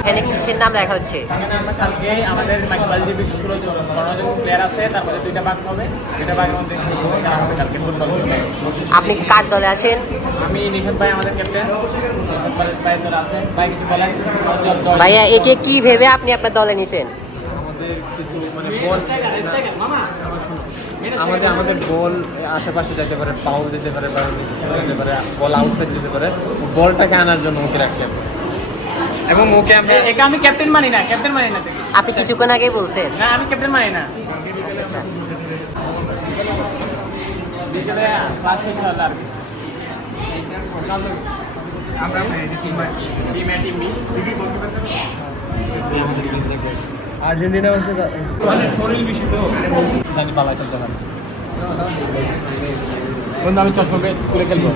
এখানে কিসের নাম লেখা হচ্ছে? কালকে আমাদের মাইক্রোবায়োলজি 16 জন প্লেয়ার আছে, তার মধ্যে 2টা ভাগ হবে, 2টা ভাগের মধ্যে খেলা হবে কালকে ফুটবল। আপনি কার দলে আছেন? আমি নিশাদ ভাই, আমাদের ক্যাপ্টেন নিশাদ ভাইয়ের দলে আছে। ভাই কিছু বলেন? ভাইয়া একে কি ভেবে আপনি আপনার দলে নিছেন? আমাদের কিছু মানে আমাদের বল আশেপাশে যেতে পারে, পাউল দিতে পারে, যেতে পারে, বল আউটসাইড দিতে পারে, বলটাকে আনার জন্য ওকে রাখছি এবং ওকে আমি ক্যাপ্টেন মানি না, আপনি কিছুক্ষণ আগেই বলছেন। না, আমি ক্যাপ্টেন মানি না। আচ্ছা আচ্ছা। বিকেলে ক্লাস শেষ হলো আর কি। আমরা টিম বি আর্জেন্টিনা মানে শরীর বেশি তো জানি পালাই চলতে পারে। বন্ধু আমি চশমা খুলে খেলবো।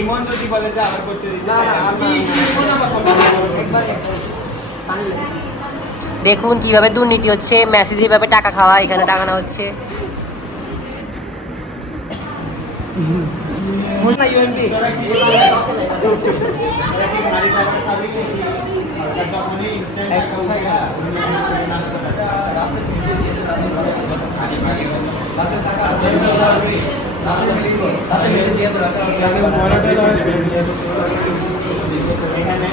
ইমন যদি বলে যে আবার করতে দিতে দেখুন কিভাবে দুর্নীতি হচ্ছে, মেসেজ যেভাবে টাকা খাওয়া, এখানে টাকা নেওয়া হচ্ছে। এখানে